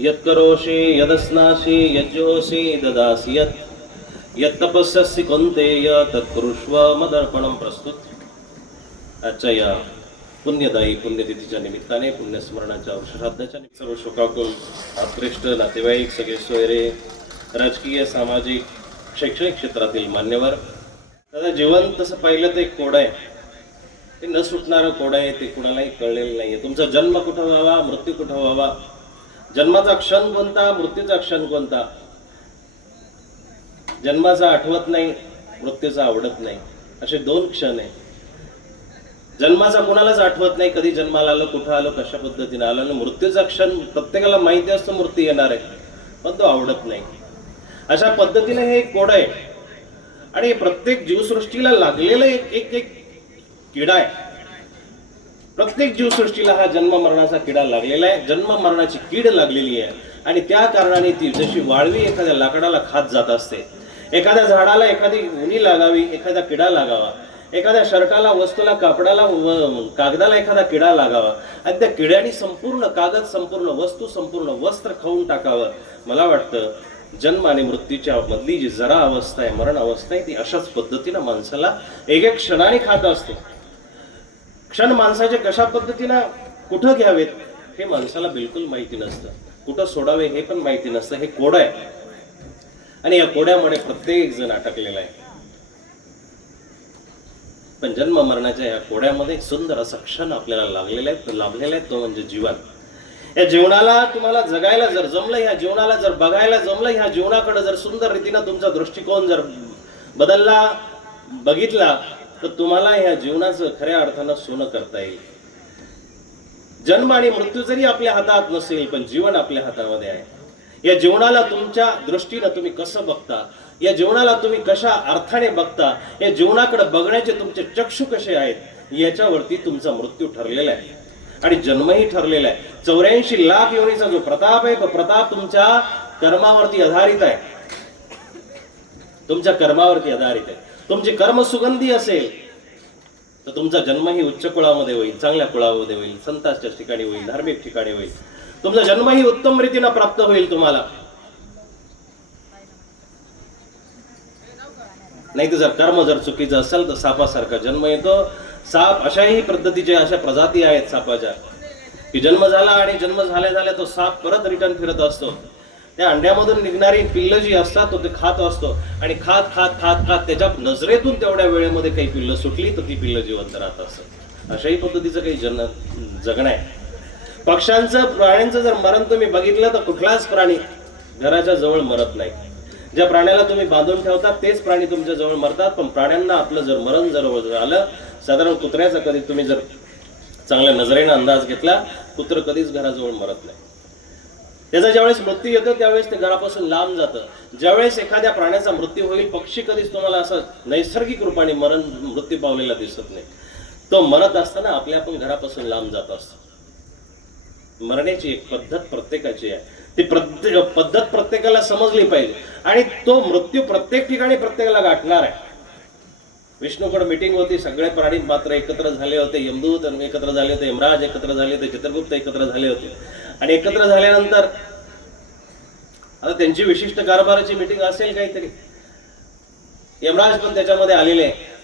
यत्करोषि यदस्नासि यज्जोषि ददासि यत्। यत्तपस्यसि कौन्तेय तत्कुरुष्व मदर्पणं प्रस्तुत। आजच्या या पुण्यदायी पुण्यतिथीच्या निमित्ताने पुण्यस्मरणाच्या औषधाच्या सर्व शोकाकुल आकृष्ट नातेवाईक सगळे सोयरे राजकीय सामाजिक शैक्षणिक क्षेत्रातील मान्यवर दादा जीवन तसं पाहिलं तर एक कोड आहे. ते न सुटणारं कोड आहे ते कुणालाही कळलेलं नाहीये. तुमचा जन्म कुठं व्हावा मृत्यू कुठं व्हावा जन्माचा क्षण कोणता मृत्यूचा क्षण कोणता? जन्माचा आठवत नाही मृत्यूचा आवडत नाही. असे दोन क्षण आहे. जन्माचा कोणालाच आठवत नाही कधी जन्माला आलं कुठं आलं कशा पद्धतीने आलं आणि मृत्यूचा क्षण प्रत्येकाला माहिती असतो मृत्यू येणार आहे. पण तो आवडत नाही. अशा पद्धतीने हे एक कोड आहे. आणि प्रत्येक जीवसृष्टीला लागलेलं एक एक एक किडा आहे. प्रत्येक जीवसृष्टीला हा जन्म मरणाचा किडा लागलेला आहे. जन्म मरणाची कीड लागलेली आहे. आणि त्या कारणाने ती जशी वाळवी एखाद्या लाकडाला खात जात असते. एखाद्या झाडाला एखादी उनी लागावी एखादा किडा लागावा. एखाद्या शर्टाला वस्तूला कापडाला व कागदाला एखादा किडा लागावा. आणि त्या किड्याने संपूर्ण कागद संपूर्ण वस्तू संपूर्ण वस्त्र खाऊन टाकावं. मला वाटतं जन्म आणि मृत्यूच्या मधली जी जरा अवस्था आहे मरण अवस्था आहे ती अशाच पद्धतीनं माणसाला एक एक क्षणाने खात असते. क्षण माणसाचे कशा पद्धतीनं कुठं घ्यावेत हे माणसाला बिलकुल माहिती नसतं. कुठं सोडावे हे पण माहिती नसतं. हे कोड आहे. आणि या कोड्यामुळे प्रत्येक जण अटकलेला आहे. पण जन्म मरणाच्या या कोड्यामध्ये सुंदर असा क्षण आपल्याला लागलेला आहे. लाभलेला आहे तो म्हणजे जीवन. या जीवनाला तुम्हाला जगायला जर जमलं ह्या जीवनाला जर बघायला जमलं ह्या जीवनाकडे जर सुंदर रीतीनं तुमचा दृष्टिकोन जर बदलला बघितला तर तुम्हाला ह्या जीवनाचं खऱ्या अर्थानं सोनं करता येईल. जन्म आणि मृत्यू जरी आपल्या हातात नसेल पण जीवन आपल्या हातामध्ये आहे. या जीवनाला तुमच्या दृष्टीनं तुम्ही कसं बघता? या जीवनाला तुम्ही कशा अर्थाने बघता? या जीवनाकडे बघण्याचे तुमचे चक्षु कसे आहेत? याच्यावरती तुमचा मृत्यू ठरलेला आहे. आणि जन्मही ठरलेला आहे. चौऱ्याऐंशी लाख योनीचा जो प्रताप आहे तो प्रताप तुमच्या कर्मावरती आधारित आहे. तुमच्या कर्मावरती आधारित आहे. तुमची कर्म सुगंधी असेल तर तुमचा जन्मही उच्च कुळामध्ये होईल चांगल्या कुळामध्ये होईल संतांच्या ठिकाणी होईल धार्मिक ठिकाणी होईल. तुमचा जन्मही उत्तम रीतीनं प्राप्त होईल तुम्हाला. नाही तर जर कर्म जर चुकीचं असेल तर सापासारखा जन्म येतो. साप अशाही पद्धतीचे अशा प्रजाती आहेत सापाच्या की जन्म झाला आणि जन्म झाल्या झाल्या तो साप परत रिटर्न फिरत असतो. त्या अंड्यामधून निघणारी पिल्ल जी असतात तो ते खात असतो. आणि खात खात खात खात त्याच्या नजरेतून तेवढ्या वेळेमध्ये काही पिल्ल सुटली तर ती पिल्ल जिवंत राहत असत. अशाही पद्धतीचं काही जन जगणं आहे. पक्ष्यांचं प्राण्यांचं जर मरण तुम्ही बघितलं तर कुठलाच प्राणी घराच्या जवळ मरत नाही. ज्या प्राण्याला तुम्ही बांधून ठेवता तेच प्राणी तुमच्या जवळ मरतात. पण प्राण्यांना आपलं जर मरण जर आलं साधारण कुत्र्याचा कधी तुम्ही जर चांगल्या नजरेनं अंदाज घेतला कुत्र कधीच घराजवळ मरत नाही. त्याचा ज्यावेळेस मृत्यू येतो त्यावेळेस ते घरापासून लांब जातं. ज्यावेळेस एखाद्या प्राण्याचा मृत्यू होईल पक्षी कधीच तुम्हाला असं नैसर्गिक रूपाने मरण मृत्यू पावलेला दिसत नाही. तो मरत असताना आपल्या आपण घरापासून लांब जात असतो. मरण्याची एक पद्धत प्रत्येकाची आहे. ती प्रत्येक पद्धत प्रत्येकाला समजली पाहिजे. आणि तो मृत्यू प्रत्येक ठिकाणी प्रत्येकाला गाठणार आहे. विष्णूकडे मिटिंग होती सगळे प्राणी मात्र एकत्र झाले होते. यमदूत एकत्र झाले होते यमराज एकत्र झाले होते चित्रगुप्त एकत्र झाले होते. आणि एकत्र झाल्यानंतर आता त्यांची विशिष्ट कारभाराची मिटिंग असेल काहीतरी. यमराज पण त्याच्यामध्ये आलेले आहे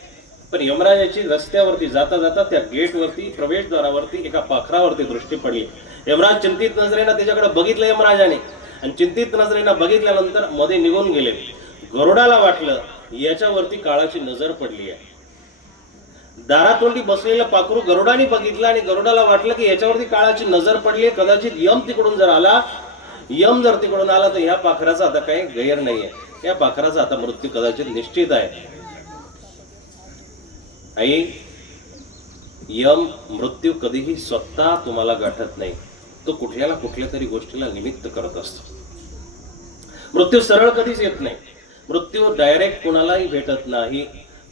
पण यमराजाची रस्त्यावरती जाता जाता त्या गेटवरती प्रवेशद्वारावरती एका पाखरावरती दृष्टी पडली. यमराज चिंतित नजरेनं त्याच्याकडे बघितलं यमराजाने. आणि चिंतित नजरेनं बघितल्यानंतरमध्ये निघून गेले. गरुडाला वाटलं याच्यावरती काळाची नजर पडली आहे. दारातोंडी बसलेलं पाखरू गरुडाने बघितलं आणि गरुडाला वाटलं की याच्यावरती काळाची नजर पडली आहे. कदाचित यम तिकडून जर आला यम जर तिकडून आला तर ह्या पाखराचा आता काही गैर नाहीये. या पाखराचा आता मृत्यू कदाचित निश्चित आहे. आई यम मृत्यू कधीही स्वतः तुम्हाला गाठत नाही. तो कुठल्याला कुठल्या तरी गोष्टीला निमित्त करत असतो. मृत्यू सरळ कधीच येत नाही. मृत्यू डायरेक्ट कुणालाही भेटत नाही.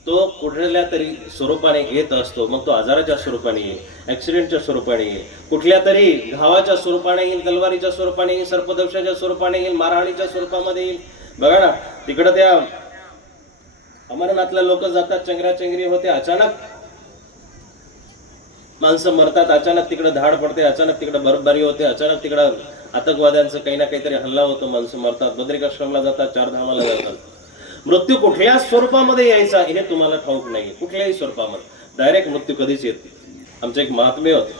तो कुठल्या तरी स्वरूपाने येत असतो. मग तो आजाराच्या स्वरूपाने येईल ऍक्सिडेंटच्या स्वरूपाने येईल. कुठल्या तरी घावाच्या स्वरूपाने येईल तलवारीच्या स्वरूपाने येईल सर्पदंशाच्या स्वरूपाने येईल मारहाणीच्या स्वरूपामध्ये येईल. बघा ना तिकडं त्या अमरनाथला लोक जातात चंगराचंगरी होते. अचानक माणसं मरतात अचानक तिकडे धाड पडते अचानक तिकडे बर्फबारी होते अचानक तिकडं आतंकवाद्यांचं काही ना काहीतरी हल्ला होतो माणसं मरतात बद्रिकाश्रमला जातात चारधामाला जातात. मृत्यू कुठल्या स्वरूपामध्ये यायचा हे तुम्हाला ठाऊक नाही कुठल्याही स्वरूपामध्ये. डायरेक्ट मृत्यू कधीच येत नाही. आमचे एक महात्मे होते.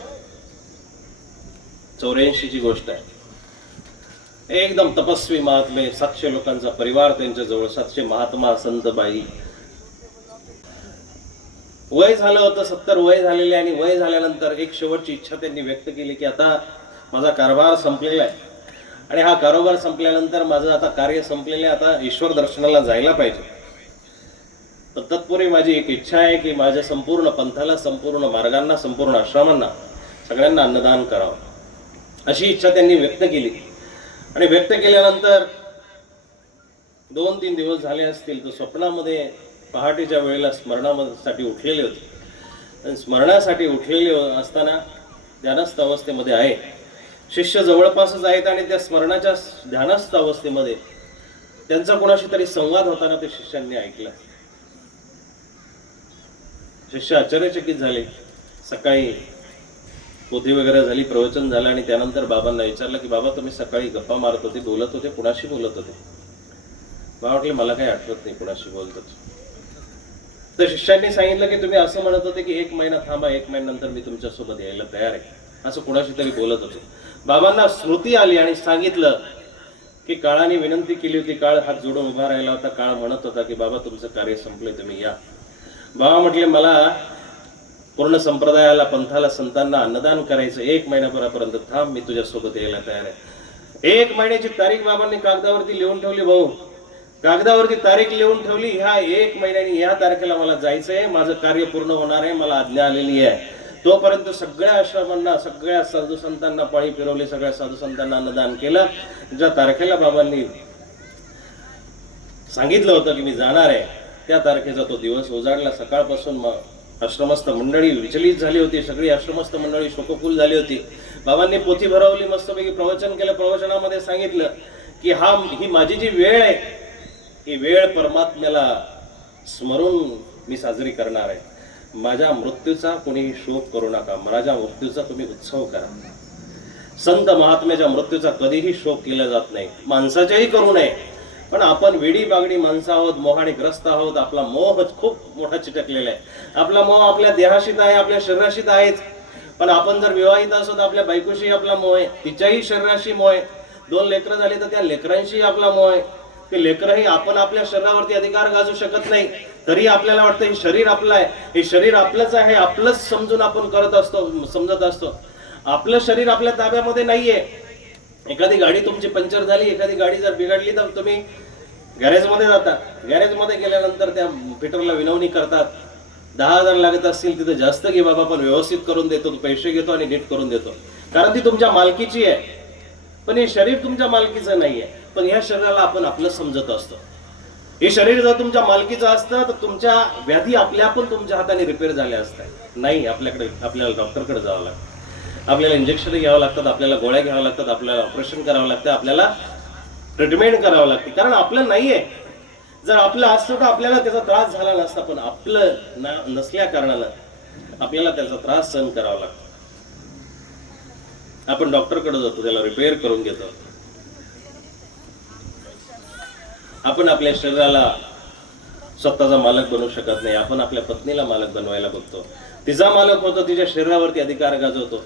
चौऱ्याऐंशीची गोष्ट आहे. एकदम तपस्वी महात्मे सातशे लोकांचा परिवार त्यांच्या जवळ सातशे महात्मा संत बाई वय झालं होतं सत्तर वय झालेले आणि वय झाल्यानंतर एक शेवटची इच्छा त्यांनी व्यक्त केली की आता माझा कारभार संपलेला आहे. आणि हा कारोबार संपल्यानंतर माझं आता कार्य संपलेलं आहे आता ईश्वर दर्शनाला जायला पाहिजे. तर तत्पूर्वी माझी एक इच्छा आहे की माझ्या संपूर्ण पंथाला संपूर्ण मार्गांना संपूर्ण आश्रमांना सगळ्यांना अन्नदान करावं. अशी इच्छा त्यांनी व्यक्त केली. आणि व्यक्त केल्यानंतर दोन तीन दिवस झाले असतील तर स्वप्नामध्ये पहाटेच्या वेळेला स्मरणासाठी उठलेले होते. आणि स्मरणासाठी उठलेले असताना ध्यानस्थ अवस्थेमध्ये आहे. शिष्य जवळपासच आहेत आणि त्या स्मरणाच्या ध्यानस्थ अवस्थेमध्ये त्यांचा कोणाशी तरी संवाद होताना ते शिष्यांनी ऐकला. शिष्य आश्चर्यचकित झाले. सकाळी पोथी वगैरे झाली प्रवचन झालं आणि त्यानंतर बाबांना विचारलं की बाबा तुम्ही सकाळी गप्पा मारत होते बोलत होते कुणाशी बोलत होते? मला वाटलं मला काही आठवत नाही कुणाशी बोलत होते. तर शिष्यांनी सांगितलं की तुम्ही असं म्हणत होते की एक महिना थांबा एक महिन्यानंतर मी तुमच्यासोबत यायला तयार आहे. असं कुणाशी तरी बोलत होते. बाबांना स्मृती आली आणि सांगितलं की काळाने विनंती केली होती काळ हात जोडून उभा राहिला होता काळ म्हणत होता की बाबा तुमचं कार्य संपले तुम्ही या. बाबा म्हटले मला पूर्ण संप्रदायाला पंथाला संतांना अन्नदान करायचं एक महिन्याभरापर्यंत थांब मी तुझ्यासोबत यायला तयार आहे. एक महिन्याची तारीख बाबांनी कागदावरती लिहून ठेवली भाऊ कागदावरती तारीख लिहून ठेवली ह्या एक महिन्याने या तारखेला मला जायचंय माझं कार्य पूर्ण होणार आहे मला आज्ञा आलेली आहे. तोपर्यंत सगळ्या आश्रमांना सगळ्या साधू संतांना पाळी फिरवली सगळ्या साधू संतांना अन्नदान केलं. ज्या तारखेला बाबांनी सांगितलं होतं की मी जाणार आहे त्या तारखेचा तो दिवस उजाडला सकाळपासून मग आश्रमस्थ मंडळी विचलित झाली होती सगळी आश्रमस्थ मंडळी शोकफुल झाली होती. बाबांनी पोथी भरवली मस्तपैकी प्रवचन केलं प्रवचनामध्ये सांगितलं की हा ही माझी जी वेळ आहे ही वेळ परमात्म्याला स्मरून मी साजरी करणार आहे. माझ्या मृत्यूचा कोणीही शोक करू नका. माझ्या मृत्यूचा तुम्ही उत्सव करा. संत महात्म्याच्या मृत्यूचा कधीही शोक केला जात नाही. माणसाच्याही करू नये. पण आपण वेडी बागडी माणसं आहोत मोहाने ग्रस्त आहोत. आपला मोह खूप मोठा चिटकलेला आहे. आपला मोह आपल्या देहाशीत आहे आपल्या शरीराशीत आहेच. पण आपण जर विवाहित असो तर आपल्या बायकोशी आपला मोह आहे. तिच्याही शरीराशी मोह आहे. दोन लेकरं झाली तर त्या लेकरांशी आपला मोह आहे. ते लेकरही आपण आपल्या शरीरावरती अधिकार गाजू शकत नाही. तरी आपल्याला वाटतं हे शरीर आपलं आहे. हे शरीर आपलंच आहे आपलंच समजून आपण करत असतो समजत असतो. आपलं शरीर आपल्या ताब्यामध्ये नाहीये. एखादी गाडी तुमची पंक्चर झाली एखादी गाडी जर बिघडली तर तुम्ही गॅरेजमध्ये जाता. गॅरेजमध्ये गेल्यानंतर त्या फिटरला विनवणी करतात. दहा हजार लागत असतील तिथे जास्त घे बाबा पण व्यवस्थित करून देतो पैसे घेतो आणि नीट करून देतो. कारण ती तुमच्या मालकीची आहे. पण हे शरीर तुमच्या मालकीचं नाहीये. पण ह्या शरीराला आपण आपलं समजत असतो. हे शरीर जर तुमच्या मालकीचं असतं तर तुमच्या व्याधी आपल्या पण तुमच्या हाताने रिपेअर झाल्या असतात नाही आपल्याकडे आपल्याला डॉक्टरकडे जावं लागतं. आपल्याला इंजेक्शन घ्यावं लागतात आपल्याला गोळ्या घ्याव्या लागतात आपल्याला ऑपरेशन करावं लागतं आपल्याला ट्रीटमेंट करावं लागते. कारण आपलं नाहीये. जर आपलं असतं तर आपल्याला त्याचा त्रास झाला नसता पण आपलं ना नसल्या कारणानं आपल्याला त्याचा त्रास सहन करावा लागतो. आपण डॉक्टरकडे जातो त्याला रिपेअर करून घेतो. आपण आपल्या शरीराला स्वतःचा मालक बनवू शकत नाही. आपण आपल्या पत्नीला मालक बनवायला बघतो. तिचा मालक होतो तिच्या शरीरावरती अधिकार गाजवतो.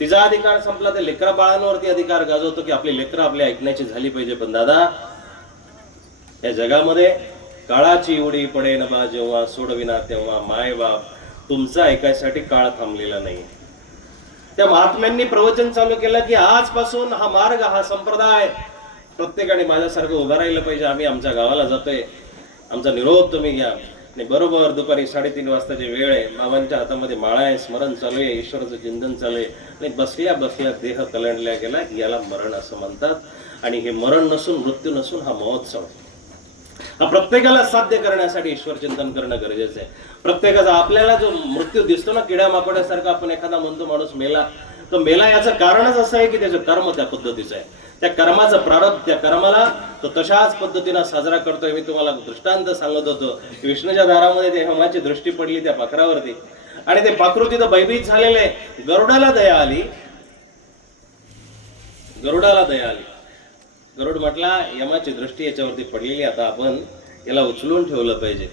तिचा अधिकार संपला तर लेकरा बाळांवरती अधिकार गाजवतो की आपली लेकरं आपल्या ऐकण्याची झाली पाहिजे. पण दादा या जगामध्ये काळाची उडी पडे नबा जेव्हा सोडविना तेव्हा माय बाप. तुमचा ऐकायसाठी काळ थांबलेला नाही. त्या महात्म्यांनी प्रवचन चालू केलं की आजपासून हा मार्ग हा संप्रदाय प्रत्येकाने माझ्यासारखं उभं राहिलं पाहिजे. आम्ही आमच्या गावाला जातोय. आमचा निरोप तुम्ही घ्या. आणि बरोबर दुपारी साडेतीन वाजताची वेळ आहे बाबांच्या हातामध्ये माळा आहे स्मरण चालू आहे ईश्वराचं चिंतन चालू आहे. आणि बसल्या बसल्या देह कलंडल्या गेला याला मरण असं म्हणतात. आणि हे मरण नसून मृत्यू नसून हा महोत्सव हा प्रत्येकाला साध्य करण्यासाठी ईश्वर चिंतन करणं गरजेचं आहे. प्रत्येकाचा आपल्याला जो मृत्यू दिसतो ना किड्या मापड्यासारखा आपण एखादा म्हणतो माणूस मेला. तर मेला याचं कारणच असं आहे की त्याचं कर्म त्या पद्धतीचं आहे. त्या कर्माचं प्रारब्ध त्या कर्माला तो तशाच पद्धतीनं साजरा करतोय. मी तुम्हाला दृष्टांत सांगत होतो. विष्णूच्या दारामध्ये त्या हेमाची दृष्टी पडली त्या पाखरावरती. आणि ते पाखरू तिथं भयभीत झालेले गरुडाला दया आली. गरुडाला दया आली. गरुड म्हटला यमाची दृष्टी याच्यावरती पडलेली आता आपण याला उचलून ठेवलं पाहिजे.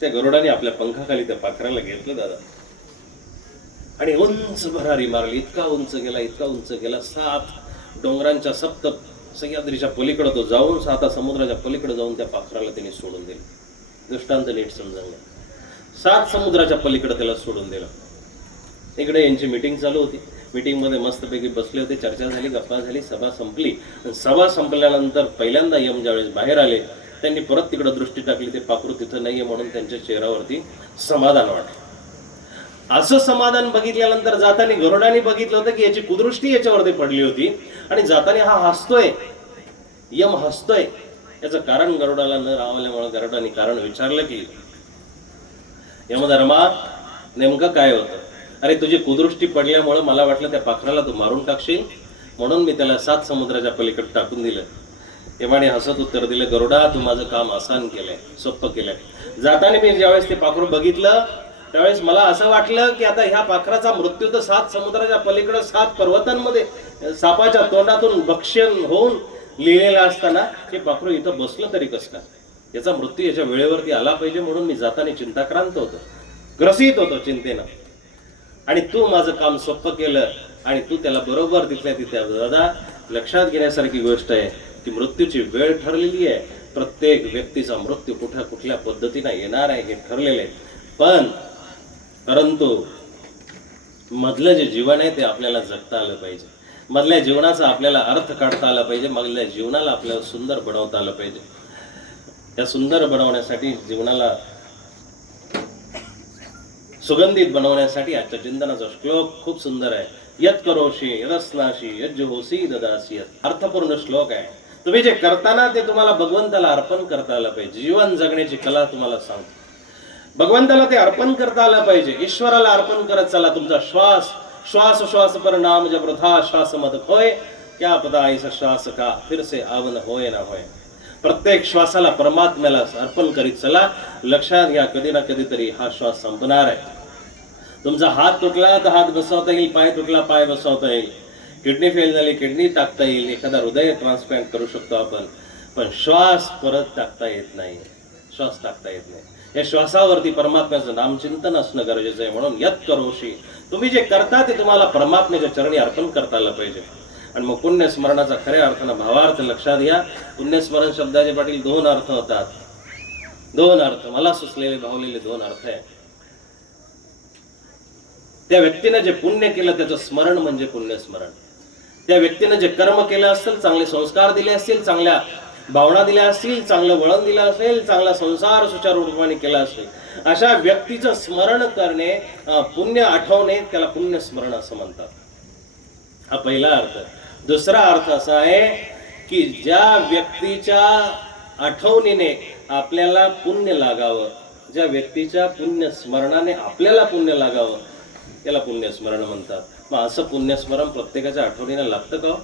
त्या गरुडाने आपल्या पंखाखाली त्या पाखराला घेतलं दादा आणि उंच भरारी मारली इतका उंच गेला इतका उंच गेला सात डोंगरांच्या सप्त सह्याद्रीच्या पलीकडे तो जाऊन साता समुद्राच्या पलीकडे जाऊन त्या पाखराला त्याने सोडून दिलं. दृष्टांत नीट समजावलं सात समुद्राच्या पलीकडे त्याला सोडून दिलं. इकडे यांची मीटिंग चालू होती. मीटिंगमध्ये मस्तपैकी बसले होते चर्चा झाली गप्पा झाली सभा संपली. सभा संपल्यानंतर पहिल्यांदा यम ज्यावेळेस बाहेर आले त्यांनी परत तिकडे दृष्टी टाकली ते पाखरू तिथं नाहीये म्हणून त्यांच्या चेहऱ्यावरती समाधान वाटलं. असं समाधान बघितल्यानंतर जाताना गरुडाने बघितलं होतं की याची कुदृष्टी याच्यावरती पडली होती आणि जाताना हा हसतोय यम हसतोय. याचं कारण गरुडाला न रावल्यामुळे गरुडाने कारण विचारलं की यमधर्मा नेमकं काय होतं? अरे तुझी कुदृष्टी पडल्यामुळे मला वाटलं त्या पाखराला तू मारून टाकशील म्हणून मी त्याला सात समुद्राच्या पलीकडे टाकून दिलं. यमाने हसत उत्तर दिलं गरुडा तू माझं काम आसान केलंय सोपं केलंय. जाताना मी ज्यावेळेस ते पाखरू बघितलं त्यावेळेस मला असं वाटलं की आता ह्या पाखराचा मृत्यू तर सात समुद्राच्या पलीकडे सात पर्वतांमध्ये सापाच्या तोंडातून भक्षण होऊन लिहिलेलं असताना हे पाखरू इथं बसलं तरी कसं का याचा मृत्यू याच्या वेळेवरती आला पाहिजे म्हणून मी जाताना चिंताक्रांत होतो. ग्रसित होतो चिंतेनं. आणि तू माझं काम सोपं केलं आणि तू त्याला बरोबर तिथल्या तिथे. दादा लक्षात घेण्यासारखी गोष्ट आहे. की मृत्यूची वेळ ठरलेली आहे. प्रत्येक व्यक्तीचा मृत्यू कुठं कुठल्या पद्धतीने येणार आहे हे ठरलेलं आहे. पण परंतु मधलं जे जीवन आहे ते आपल्याला जगता आलं पाहिजे. मधल्या जीवनाचा आपल्याला अर्थ काढता आला पाहिजे मधल्या जीवनाला आपल्याला सुंदर बनवता आलं पाहिजे. त्या सुंदर बनवण्यासाठी जीवनाला सुगंधित बनवण्यासाठी आजच्या चिंतनाचा श्लोक खूप सुंदर आहे. यत करोशी यदस्नाशी यज्जुहोसी ददासी अर्थपूर्ण श्लोक आहे. तुम्ही जे करताना ते तुम्हाला भगवंताला अर्पण करता आलं पाहिजे. जीवन जगण्याची कला तुम्हाला सांगतो. भगवंताला ते अर्पण करता आलं पाहिजे. ईश्वराला अर्पण करत चला तुमचा श्वास. श्वास श्वास पर नाम जब वृथा श्वास मत होय क्या पता ऐसा श्वास का फिर से आवन होय ना होय. प्रत्येक श्वासाला परमात्म्याला अर्पण करीत चला. लक्षात घ्या कधी ना कधीतरी हा श्वास संपणार आहे. तुमचा हात तुटला तर हात बसवता येईल पाय तुटला पाय बसवता येईल. किडनी फेल झाली किडनी टाकता येईल एखादा हृदय ट्रान्सप्लांट करू शकतो आपण. पण श्वास परत टाकता येत नाही. श्वास टाकता येत नाही. या श्वासावरती परमात्म्याचं नामचिंतन असणं गरजेचं आहे म्हणून यत करोशी तुम्ही जे करता ते तुम्हाला परमात्म्याच्या चरणी अर्पण करता आलं पाहिजे. आणि मग पुण्यस्मरणाचा खऱ्या अर्थानं भावार्थ लक्षात घ्या. पुण्यस्मरण शब्दाचे पाटील दोन अर्थ होतात. दोन अर्थ. मला सुचलेले भावलेले दोन अर्थ आहे त्या व्यक्तीनं जे पुण्य केलं त्याचं स्मरण म्हणजे पुण्यस्मरण. त्या व्यक्तीनं जे कर्म केलं असेल चांगले संस्कार दिले असतील चांगल्या भावना दिल्या असतील चांगलं वळण दिलं असेल चांगला संसार सुचारू रूपाने केला असेल अशा व्यक्तीचं स्मरण करणे पुण्य आठवणे त्याला पुण्य स्मरण असं म्हणतात. हा पहिला अर्थ. दुसरा अर्थ असा आहे की ज्या व्यक्तीच्या आठवणीने आपल्याला पुण्य लागावं ज्या व्यक्तीच्या पुण्य स्मरणाने आपल्याला पुण्य लागावं त्याला पुण्यस्मरण म्हणतात. मग असं पुण्यस्मरण प्रत्येकाच्या आठवणीने लागतं का हो?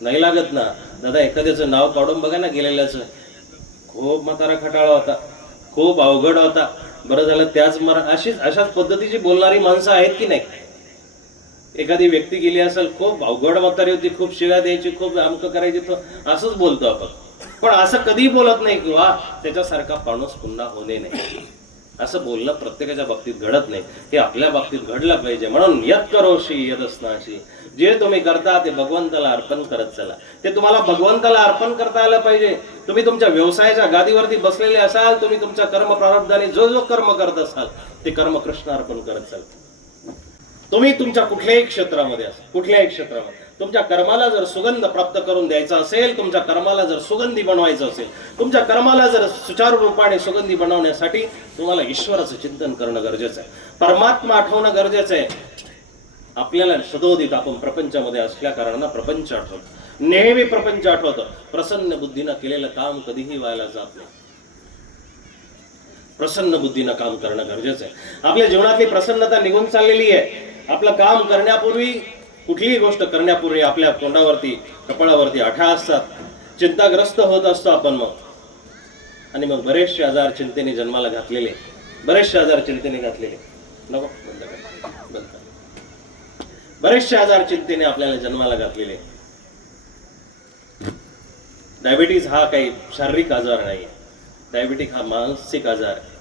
नाही लागत ना. दादा एखाद्याचं नाव काढून बघा ना गेलेल्याचं. खूप म्हातारा खटाळा होता. खूप अवघड होता. बरं झालं त्याच मरा अशीच अशाच पद्धतीची बोलणारी माणसं आहेत की नाही? एखादी व्यक्ती गेली असेल खूप अवघड म्हातारी होती खूप शिव्या द्यायची खूप अमक करायची तो असंच बोलतो आपण. पण असं कधीही बोलत नाही की वा त्याच्यासारखा माणूस पुन्हा होणे नाही. असं बोलणं प्रत्येकाच्या बाबतीत घडत नाही. हे आपल्या बाबतीत घडलं पाहिजे. म्हणून यत करोशी यदस्नाशी. जे तुम्ही करता ते भगवंताला अर्पण करत चला. ते तुम्हाला भगवंताला अर्पण करता आलं पाहिजे. तुम्ही तुमच्या व्यवसायाच्या गादीवरती बसलेले असाल तुम्ही तुमच्या कर्म प्रारब्धाने जो जो कर्म करत असाल ते कर्म कृष्ण अर्पण करत चाल. तुम्ही तुमच्या कुठल्याही क्षेत्रामध्ये असाल कुठल्याही क्षेत्रामध्ये. तुमच्या कर्माला जर सुगंध प्राप्त करून द्यायचा असेल तुमच्या कर्माला जर सुगंधी बनवायचं असेल तुमच्या कर्माला जर सुचारू रूपाने सुगंधी बनवण्यासाठी तुम्हाला ईश्वराचं चिंतन करणं गरजेचं आहे. परमात्मा आठवणं गरजेचं आहे. आपल्याला शतोदित आपण प्रपंचामध्ये असल्या कारणानं प्रपंच आठवतो. नेहमी प्रपंच आठवत. प्रसन्न बुद्धीनं केलेलं काम कधीही व्हायला जात नाही. प्रसन्न बुद्धीनं काम करणं गरजेचं आहे. आपल्या जीवनातली प्रसन्नता निघून चाललेली आहे. आपलं काम करण्यापूर्वी कुठलीही गोष्ट करण्यापूर्वी आपल्या तोंडावरती कपाळावरती आठा असतात. चिंताग्रस्त होत असतो आपण मग. आणि मग बरेचसे आजार चिंतेने जन्माला घातलेले. बरेचसे आजार चिंतेने घातलेले. नको. बरेचसे आजार चिंतेने आपल्याला जन्माला घातलेले. डायबिटीज हा काही शारीरिक आजार नाही डायबिटीक हा मानसिक आजार आहे.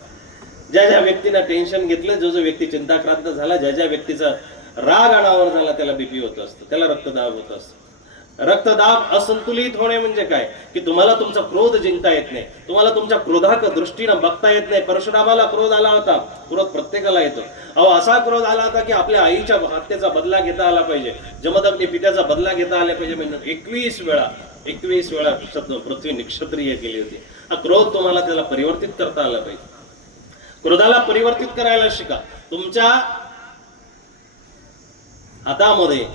ज्या ज्या व्यक्तीनं टेन्शन घेतलं जो जो व्यक्ती चिंताक्रांत झाला ज्या ज्या व्यक्तीचा राग अनावर झाला त्याला बीपी होत असतं त्याला रक्तदाब होत असतं. रक्तदाब असंतुलित होणे म्हणजे काय? की तुम्हाला तुमचा क्रोध जिंकता येत नाही. तुम्हाला तुमच्या क्रोधाक दृष्टीनं बघता येत नाही. परशुरामाला क्रोध आला होता. क्रोध प्रत्येकाला येतो. अहो असा क्रोध आला होता की आपल्या आईच्या हत्येचा बदला घेता आला पाहिजे. जमदग्नी पित्याचा बदला घेता आला पाहिजे. म्हणजे एकवीस वेळा एकवीस वेळा पृथ्वी निक्षत्रिय केली होती. हा क्रोध तुम्हाला त्याला परिवर्तित करता आला पाहिजे. क्रोधाला परिवर्तित करायला शिका. तुमच्या हातामध्ये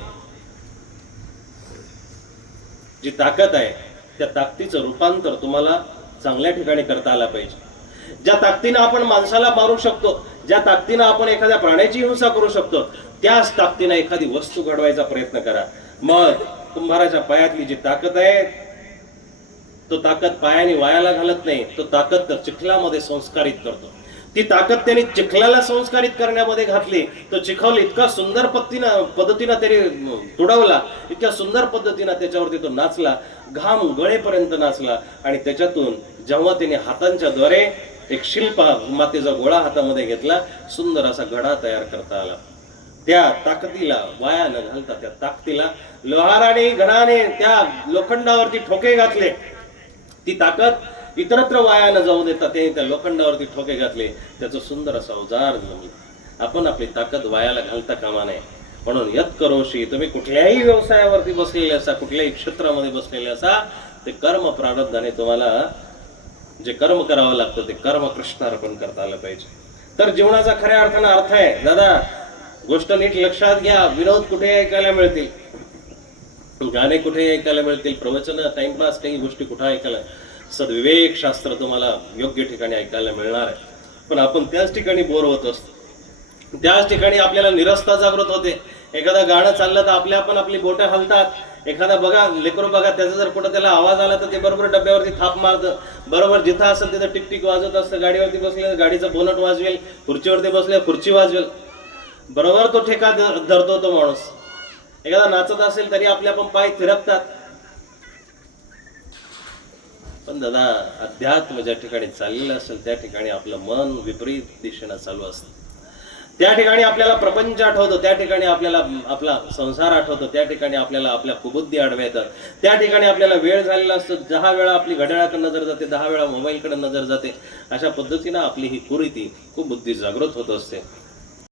जी ताकद आहे त्या ताकदीचं रूपांतर तुम्हाला चांगल्या ठिकाणी करता आला पाहिजे. ज्या ताकदीनं आपण माणसाला मारू शकतो ज्या ताकदीनं आपण एखाद्या प्राण्याची हिंसा करू शकतो त्याच ताकदीनं एखादी वस्तू घडवायचा प्रयत्न करा. मग कुंभाराच्या पायातली जी ताकद आहे तो ताकद पायाने वायाला घालत नाही तो ताकद तर चिखलामध्ये संस्कारित करतो. ती ताकद त्याने चिखलाला संस्कारित करण्यामध्ये घातली. तर चिखल इतका सुंदर पद्धतीनं पद्धतीनं त्याने तुडवला इतक्या सुंदर पद्धतीनं त्याच्यावरती तो नाचला. घाम गळेपर्यंत नाचला. आणि त्याच्यातून जेव्हा त्याने हातांच्या द्वारे एक शिल्प मातेचा गोळा हातामध्ये घेतला सुंदर असा घडा तयार करता आला. त्या ताकदीला वाया न घालता त्या ताकदीला लोहाराने घडाने त्या लोखंडावरती ठोके घातले. ती ताकद इतरत्र वाया न जाऊ देता ते त्या लोखंडावरती ठोके घातले. त्याचं सुंदर असं अवजार जमलं आपण आपली ताकद वायाला घालता कामा नये. म्हणून यत करोशी तुम्ही कुठल्याही व्यवसायावरती बसलेले असा कुठल्याही क्षेत्रामध्ये बसलेले असा ते कर्म प्रारब्धाने तुम्हाला जे कर्म करावं लागतं ते कर्म कृष्णार्पण करता आलं पाहिजे. तर जीवनाचा खऱ्या अर्थानं अर्थ आहे. दादा गोष्ट नीट लक्षात घ्या. विनोद कुठे ऐकायला मिळतील. गाणे कुठे ऐकायला मिळतील. प्रवचन टाइमपास काही गोष्टी कुठे ऐकायला सद्विवेक शास्त्र तुम्हाला योग्य ठिकाणी ऐकायला मिळणार आहे. पण आपण त्याच ठिकाणी बोर होत असतो. त्याच ठिकाणी आपल्याला निरस्ता जागृत होते. एखादं गाणं चाललं तर आपल्या पण आपली बोटं हलतात. एखादा बघा लेकरू बघा त्याचा जर कुठं त्याला आवाज आला तर ते बरोबर डब्यावरती थाप मारतं. बरोबर जिथं असेल तिथं टिकटिक वाजवत असतं. गाडीवरती बसले गाडीचं बोनट वाजवेल खुर्चीवरती बसले खुर्ची वाजवेल. बरोबर तो ठेका धरतो तो माणूस. एखादा नाचत असेल तरी आपले आपण पाय थिरकतात. पण दादा अध्यात्म ज्या ठिकाणी चाललेलं असेल त्या ठिकाणी आपलं मन विपरीत दिशेनं चालू असतं. त्या ठिकाणी आपल्याला प्रपंच आठवतो त्या ठिकाणी आपल्याला आपला संसार आठवतो त्या ठिकाणी आपल्याला आपल्या कुबुद्धी आडव्या येतात त्या ठिकाणी आपल्याला वेळ झालेला असतो दहा वेळा आपली घड्याळाकडे नजर जाते दहा वेळा मोबाईलकडे नजर जाते. अशा पद्धतीनं आपली ही कुरीती कुबुद्धी जागृत होत असते.